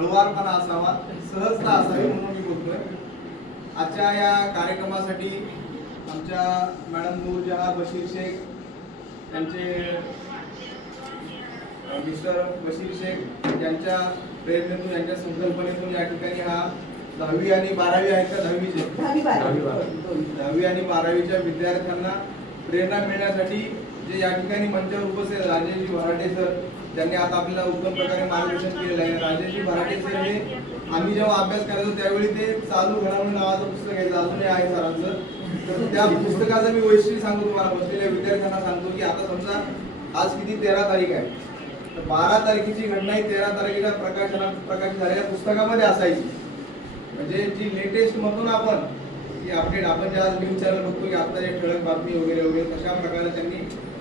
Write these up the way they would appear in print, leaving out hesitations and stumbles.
हळुवारपणा असावा, सहजता असावी म्हणून मी बोलतोय। आजच्या या कार्यक्रमासाठी आमच्या मॅडम नूरजहां बशीर शेख त्यांचे मिस्टर बशीर शेख यांच्या प्रेरणेतून, यांच्या संकल्पनेतून या ठिकाणी हा 10वी आणि 12वी आहेत का 10वी आणि 12वीच्या विद्यार्थ्यांना प्रेरणा मिळण्यासाठी जे या ठिकाणी मंचावर उपस्थित राजेशजी भराटे सर, ज्यांनी आता आपल्याला उत्तम प्रकारे मार्गदर्शन केलेलं आहे। राजेशजी भराटे सर हे आम्ही जेव्हा अभ्यास करायचो त्यावेळी ते चालू घडामोडी नावाचं पुस्तक आहे, अजूनही आहे सरांचं। तर त्या पुस्तकाचं मी वैशिष्ट्य सांगतो तुम्हाला, बसलेल्या विद्यार्थ्यांना सांगतो की आता समजा आज किती 13 तारीख आहे, तर 12 तारखेची घटना ही 13 तारखेला प्रकाशित झालेल्या पुस्तकामध्ये असायची। म्हणजे जी लेटेस्ट म्हणतो ना आपण की अपडेट, आपण जे आज न्यूज चॅनल बघतो की आता जे ठळक बातमी वगैरे वगैरे तशा प्रकारे त्यांनी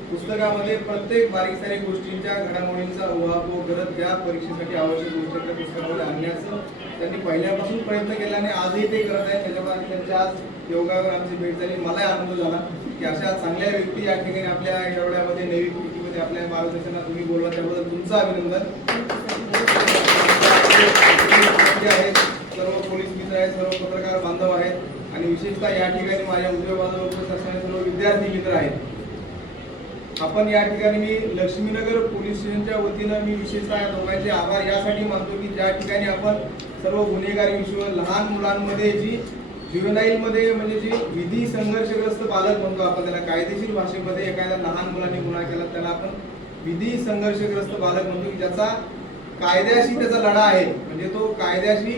पुस्तकामध्ये प्रत्येक बारीक सारीक गोष्टींच्या घडामोडींचा उहापोह करत त्या परीक्षेसाठी आवश्यक गोष्टी त्या पुस्तकामध्ये आणण्याचं त्यांनी पहिल्यापासून प्रयत्न केला आणि आजही ते करत आहेत। त्याच्यामुळे त्यांच्या आज योगावर आमची भेट झाली, मलाही आनंद झाला की अशा चांगल्या व्यक्ती या ठिकाणी आपल्या एवढ्यामध्ये नैतिक कृतीमध्ये आपल्या मार्गदर्शनात तुम्ही बोलला त्याबद्दल तुमचं अभिनंदन। सर्व पोलीस मित्र आहेत, सर्व पत्रकार बांधव आहेत आणि विशेषतः या ठिकाणी माझ्या उजव्या बाजूला उपस्थित असणारे सर्व विद्यार्थी मित्र आहेत। आपण या ठिकाणी मी लक्ष्मीनगर पोलीस स्टेशनच्या वतीनं मी विशेषतः या दोघांचे आभार यासाठी मानतो की ज्या ठिकाणी आपण सर्व गुन्हेगारी विषय लहान मुलांमध्ये जी ज्युव्हेनाईल मध्ये म्हणजे जी विधी संघर्षग्रस्त बालक म्हणतो आपण त्याला, कायदेशीर भाषेमध्ये एखाद्या लहान मुलांनी गुन्हा केला त्याला आपण विधी संघर्षग्रस्त बालक म्हणतो की ज्याचा कायद्याशी त्याचा लढा आहे, म्हणजे तो कायद्याशी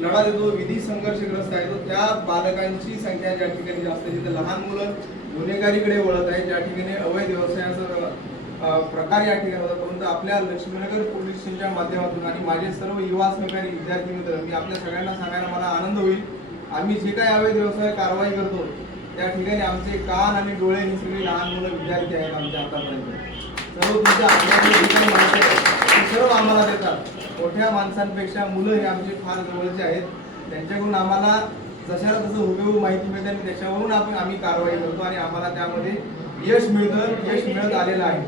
लढा देतो, विधी संघर्षग्रस्त आहे, तो त्या बालकांची संख्या ज्या ठिकाणी जास्त आहे, तिथे लहान मुलं गुन्हेगारीकडे वळत आहेत, ज्या ठिकाणी अवैध व्यवसायाचा प्रकार या ठिकाणी होता। परंतु आपल्या लक्ष्मीनगर पोलीस स्टेशनच्या माध्यमातून आणि माझे सर्व युवा सहकारी विद्यार्थी मित्र, मी आपल्या सगळ्यांना सांगायला मला आनंद होईल, आम्ही जे काही अवैध व्यवसाय कारवाई करतो त्या ठिकाणी आमचे कान आणि डोळे ही सगळी लहान मुलं विद्यार्थी आहेत आमच्या आतापर्यंत। सर्व तुमच्या सर्व आम्हाला देतात, मोठ्या माणसांपेक्षा मुलं हे आमचे फार जवळचे आहेत, त्यांच्याकडून आम्हाला जशाला तसं हुबेहूब माहिती मिळते आणि त्याच्यावरून आम्ही कारवाई करतो आणि आम्हाला त्यामध्ये यश मिळत आलेलं आहे।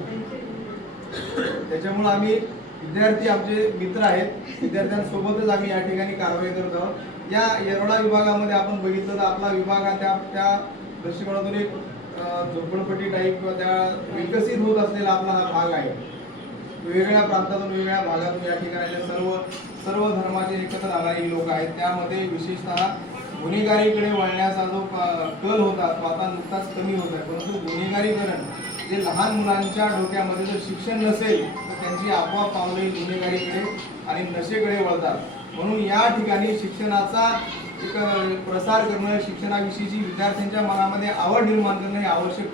त्याच्यामुळे आम्ही विद्यार्थी आमचे मित्र आहेत, विद्यार्थ्यांसोबतच आम्ही या ठिकाणी कारवाई करत आहोत। या येरवडा विभागामध्ये आपण बघितलं तर आपला विभाग हा त्या दृष्टिकोनातून एक झोपडपट्टी टाईप किंवा त्या विकसित होत असलेला आपला हा भाग आहे। वेगवेगळ्या प्रांतातून वेगवेगळ्या भागातून या ठिकाणी सर्व धर्माचे एकत्र राहणारे लोक आहेत। त्यामध्ये विशेषतः गुन्हेगारीकडे वळण्याचा जो कल होता तो आता नुकताच कमी होत आहे, परंतु गुन्हेगारीकरण जे लहान मुलांच्या डोक्यामध्ये जर शिक्षण नसेल तर त्यांची आपोआप पावले गुन्हेगारीकडे आणि नशेकडे वळतात। म्हणून या ठिकाणी शिक्षणाचा एक प्रसार करणं, शिक्षणाविषयीची विद्यार्थ्यांच्या मनामध्ये आवड निर्माण करणं हे आवश्यक